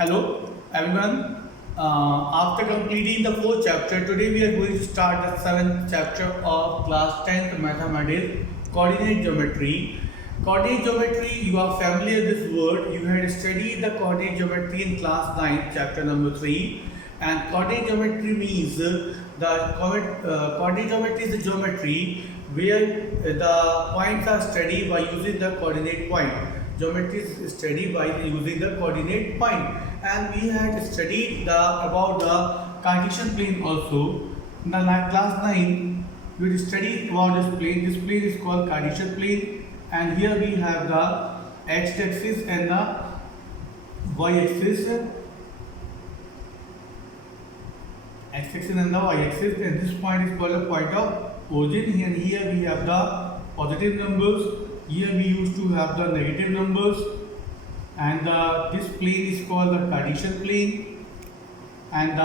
Hello everyone. After completing the fourth chapter, today we are going to start the seventh chapter of class 10th mathematics, coordinate geometry. Coordinate geometry, you are familiar with this word. You had studied the coordinate geometry in class 9, chapter number 3. And coordinate geometry means coordinate geometry is the geometry where the points are studied by using the coordinate point. Geometry is studied by using the coordinate point, and we had studied about the Cartesian plane also. In the class 9, we studied about this plane. This plane is called Cartesian plane, and here we have the x-axis and the y-axis. X-axis and the y-axis, and this point is called a point of origin. And here we have the positive numbers. Here we used to have the negative numbers, and this plane is called the Cartesian plane. And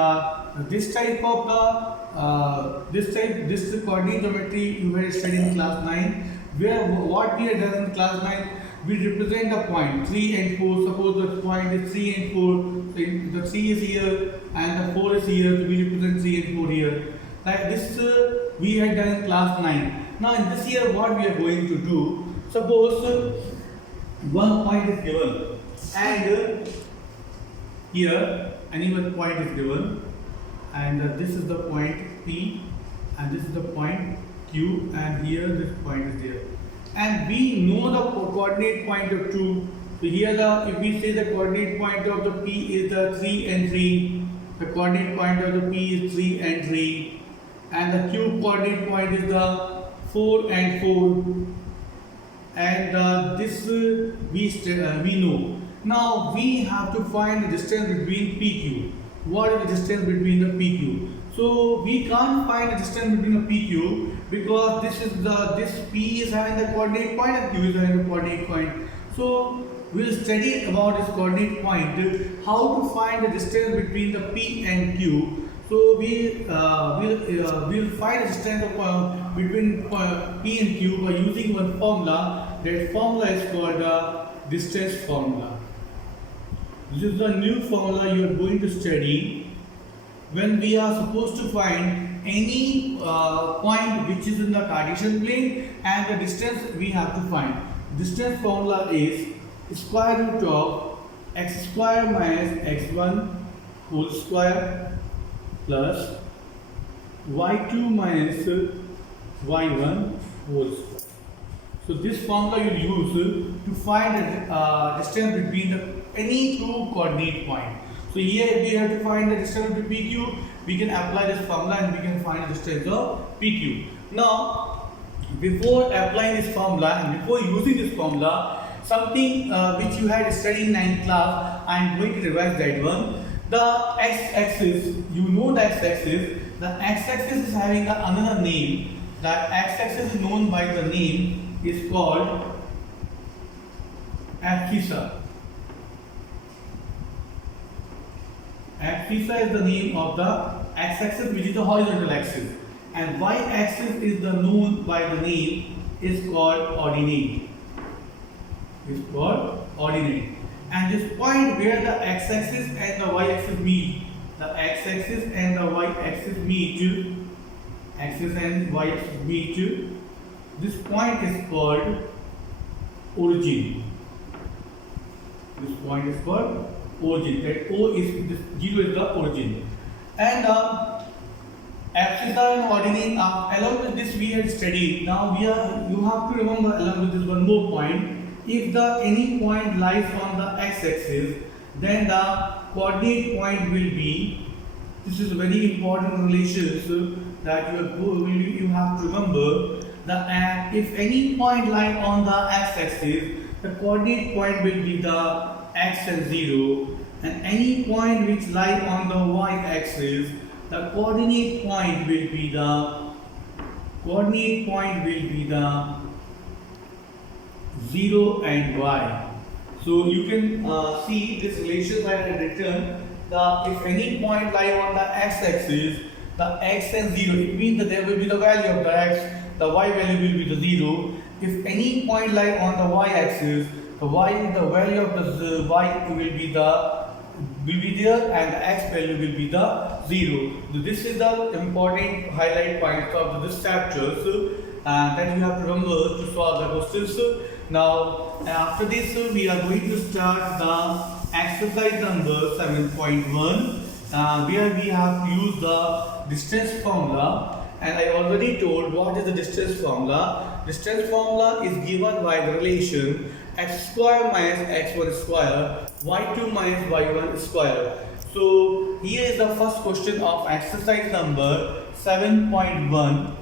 this type of this coordinate geometry you were studying in class 9. Where what we have done in class 9, we represent a point 3 and 4. Suppose the point is 3 and 4. So the 3 is here and the 4 is here. So we represent 3 and 4 here. Like this, we had done in class 9. Now in this year, what we are going to do? Suppose one point is given, and here any one point is given, and this is the point P, and this is the point Q, and here this point is there, and we know the coordinate point of 2. So here if we say the coordinate point of the P is the 3 and 3, the coordinate point of the P is 3 and 3, and the Q coordinate point is the 4 and 4. And this we know. Now we have to find the distance between PQ. What is the distance between the PQ? So we can't find the distance between the PQ because this P is having the coordinate point and Q is having the coordinate point. So we'll study about this coordinate point, how to find the distance between the P and Q. So we'll find the distance between P and Q by using one formula. That formula is called the distance formula. This is the new formula you are going to study when we are supposed to find any point which is in the Cartesian plane, and the distance we have to find. Distance formula is square root of x square minus x1 whole square plus y2 minus y1 whole square. So this formula you use to find the distance between any two coordinate point. So here if we have to find the distance between PQ, we can apply this formula and we can find the distance of PQ. Now, before applying this formula and before using this formula, something which you had studied in 9th class, I am going to revise that one. The x-axis, you know the x-axis. The x-axis is having another name. The x-axis is known by the name is called abscissa. Abscissa is the name of the x-axis, which is the horizontal axis, and y-axis is the known by the name is called ordinate. Is called ordinate. And this point where the x-axis and the y-axis meet, the x-axis and the y-axis meet, axis and y-axis meet, this point is called origin. This point is called origin. That O is this 0 is the origin. And abscissa and ordinate. Along with this we had studied. Now you have to remember along with this one more point. If any point lies on the x-axis, then the coordinate point will be. This is a very important relation that you have to remember. If any point lies on the x-axis, the coordinate point will be the x and 0, and any point which lies on the y-axis, the coordinate point will be the 0 and y. So you can see this relation I have written. If any point lies on the x-axis, the x and 0, it means that there will be the value of the x. The y value will be the 0. If any point lies on the y-axis, the value of the y will be the will be there and the x value will be the 0. So this is the important highlight points of this chapter that you have to remember to solve the questions. Now after this we are going to start the exercise number 7.1 where we have to use the distance formula. And I already told what is the distance formula. Distance formula is given by the relation x square minus x1 square, y2 minus y1 square. So here is the first question of exercise number 7.1.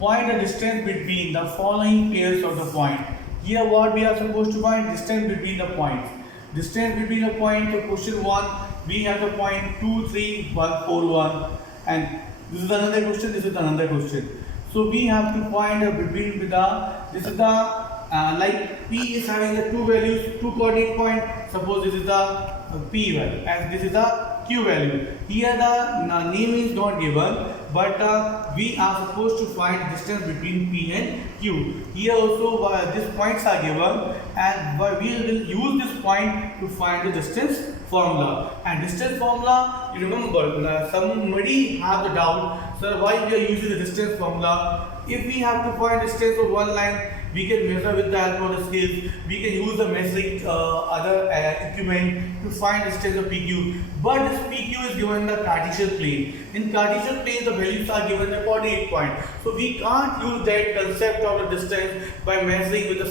Find the distance between the following pairs of the point. Here what we are supposed to find, distance between the points. Distance between the point, for question 1 we have the point 2, 3, 1, 4, 1, and this is another question, this is another question. So we have to find between the, this is the like P is having the two values, two coordinate point. Suppose this is the P value and this is the Q value. Here the name is not given, but we are supposed to find distance between P and Q. Here also these points are given, and we will use this point to find the distance formula. And distance formula, you remember, somebody have the doubt, sir, why we are using the distance formula? If we have to find distance of one line, we can measure with the help of the scale. We can use the measuring other equipment to find distance of PQ. But this PQ is given in the Cartesian plane. In Cartesian plane, the values are given the coordinate point. So we can't use that concept of the distance by measuring with the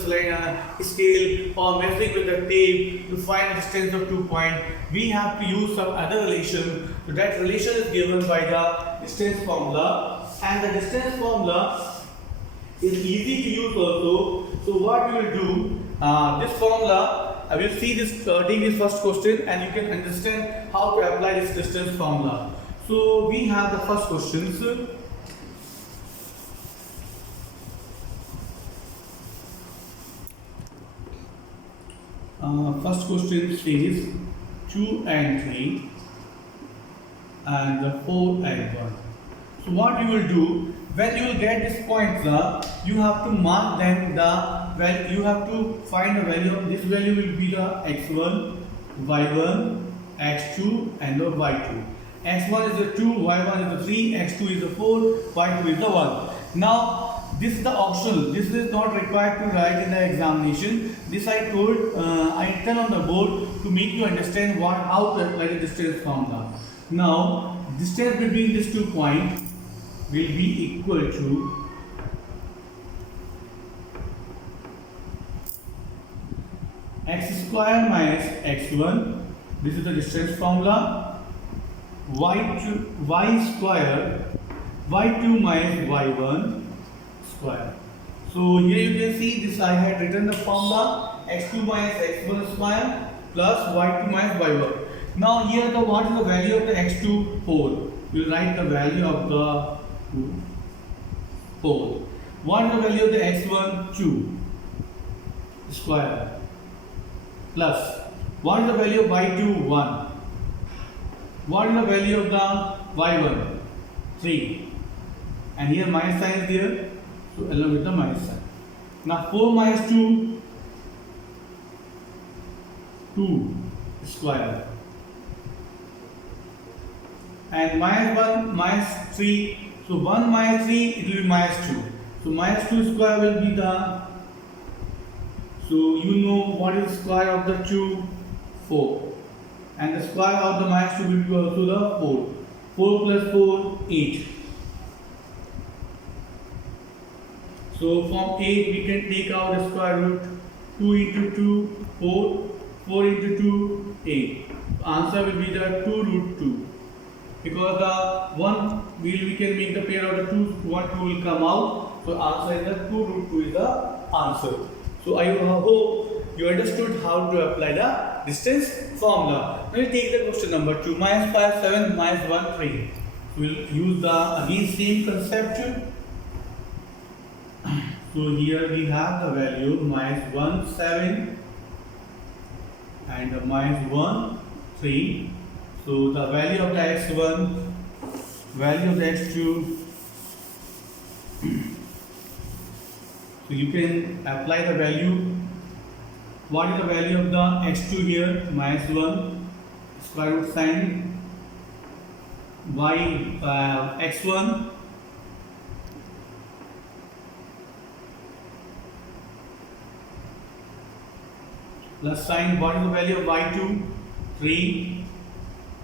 scale or measuring with the tape to find the distance of 2 points. We have to use some other relation. So that relation is given by the distance formula, and the distance formula is easy to use also. So what we will do, this formula, I will see this take this first question and you can understand how to apply this distance formula. So we have the first questions. First question says 2 and 3 and 4 and 1. So what you will do, when you will get these points, you have to mark them you have to find the value of this value will be the x1, y1, x2 and the y2. x1 is the 2, y1 is the 3, x2 is the 4, y2 is the 1. Now this is the optional, this is not required to write in the examination. This I told, I tell on the board to make you understand how to apply the distance formula. Now distance between these 2 points will be equal to x square minus x1, this is the distance formula, y square, y2 minus y1 square. So here you can see this, I had written the formula x2 minus x1 square plus y2 minus y1. Now here what is the value of the x2? 4. We will write the value of the 4. What is the value of the x1? 2 square plus what is the value of y2? 1. What is the value of the y1? 3. And here minus sign is there, so along with the minus sign. Now 4 minus 2, 2 square, and minus 1 minus 3. So 1 minus 3, it will be minus 2. So minus 2 square will be the, so you know what is the square of the 2? 4. And the square of the minus 2 will be also the 4. 4 plus 4, 8. So from 8 we can take out the square root. 2 into 2, 4. 4 into 2, 8. The answer will be the 2 root 2. Because the 1 we can make the pair of the 2, 1 2 will come out. So answer is the 2 root 2 is the answer. So I hope you understood how to apply the distance formula. Now we take the question number 2, minus 5, 7, minus 1, 3. We will use the again same concept. So here we have the value minus 1, 7 and minus 1, 3. So the value of the x1, value of the x2. So you can apply the value What is the value of the x2 here? -1. Square root sign y x1 plus sign. What is the value of y2? 3.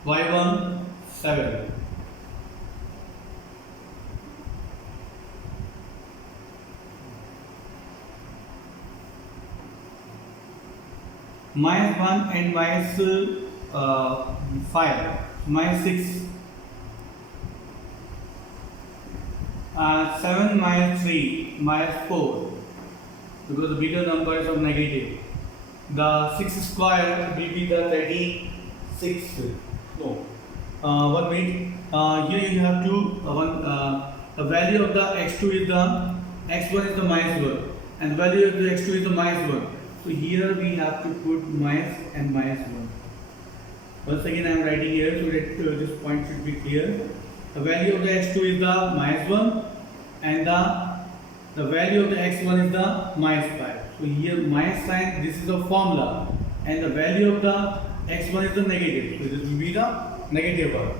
y1 7. -1 and -5, -6, 7 -3, -4, because the bigger number is of negative. The 6 square will be the 36. No, 1 minute. Here you have to the value of the x2 is the x1 is the -1, and the value of the x2 is the -1. So here we have to put minus and -1. Once again I am writing here so that this point should be clear. The value of the x2 is the -1 and the value of the x1 is the -5. So here minus sign, this is a formula, and the value of the x1 is the negative. So this will be the negative one.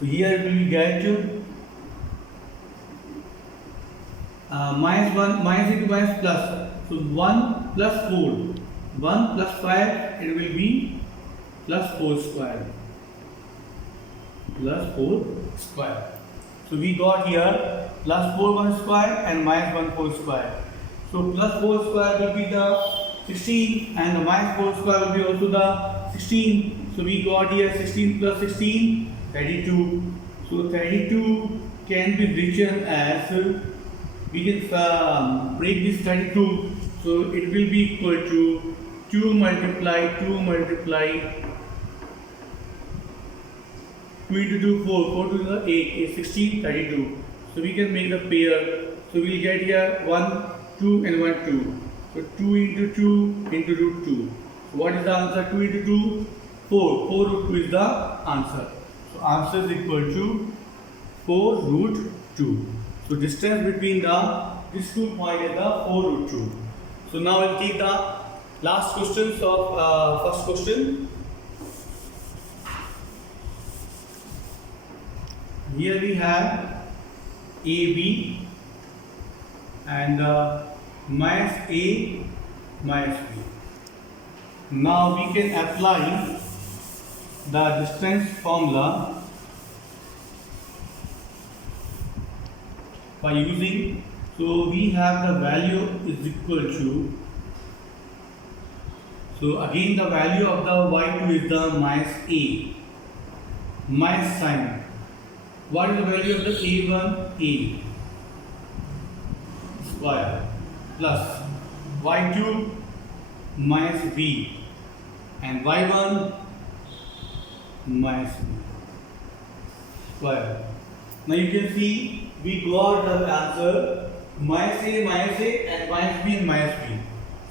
So here it will be get -1 minus into minus plus. So 1 plus 4, 1 plus 5, it will be plus 4 square. Plus 4 square. So we got here plus 4 1 square and minus 1 4 square. So plus 4 square will be the 16 and the minus 4 square will be also the 16. So we got here 16 plus 16, 32. So 32 can be written as, we can break this 32. So it will be equal to 2 multiply 2 into 2, 4, 4 to the 8 is 16, 32. So we can make the pair. So we will get here 1, 2 and 1, 2. So 2 into 2 into root 2. So what is the answer? 2 into 2, 4. 4 root 2 is the answer. So answer is equal to 4 root 2. So distance between these 2 points is the 4 root 2. So now we'll take the last questions of first question. Here we have AB and minus A minus B. Now we can apply the distance formula by using, so we have the value is equal to, so again the value of the y2 is the minus A, minus sign. What is the value of the a1? A square plus y2 minus b and y1 minus b square. Now you can see we got the answer minus a and minus b and minus b.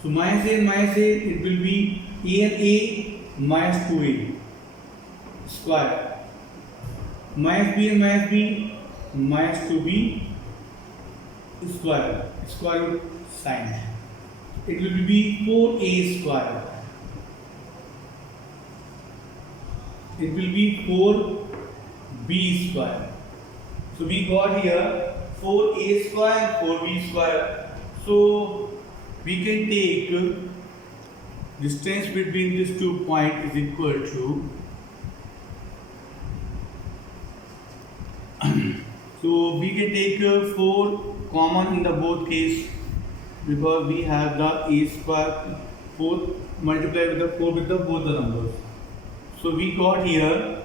So minus a and minus a, it will be a and a minus 2a square. Minus b and minus b minus 2b square, square root sign. It will be 4a square. It will be 4b square. So we got here 4a square and 4b square. So we can take distance between these 2 points is equal to, so we can take 4 common in the both case, because we have the a square 4 multiplied with the 4 with the both the numbers. So we got here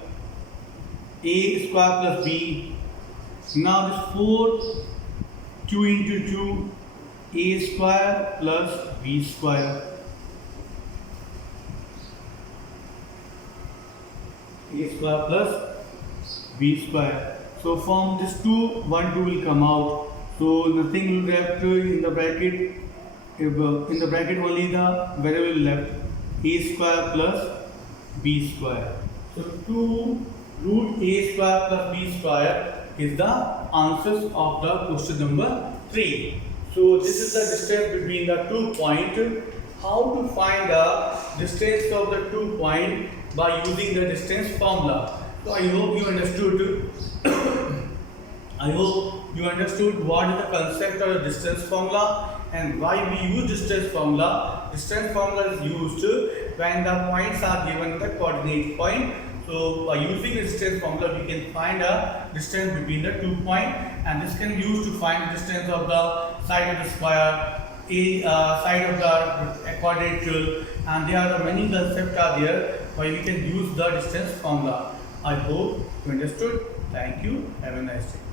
a square plus b. Now this 4 2 into 2 a square plus b square. A square plus b square. So from this 2, 1 2 will come out. So nothing will be left in the bracket. In the bracket only the variable left, a square plus b square. So 2 root a square plus b square is the answers of the question number 3. So this is the distance between the 2 points. How to find the distance of the 2 points by using the distance formula. So I hope you understood. I hope you understood what is the concept of the distance formula and why we use distance formula. Distance formula is used when the points are given the coordinate point. So by using the distance formula, we can find a distance between the 2 points, and this can be used to find the distance of the side of the square, side of the quadrilateral, and there are many concepts are there why we can use the distance formula. I hope you understood. Thank you. Have a nice day.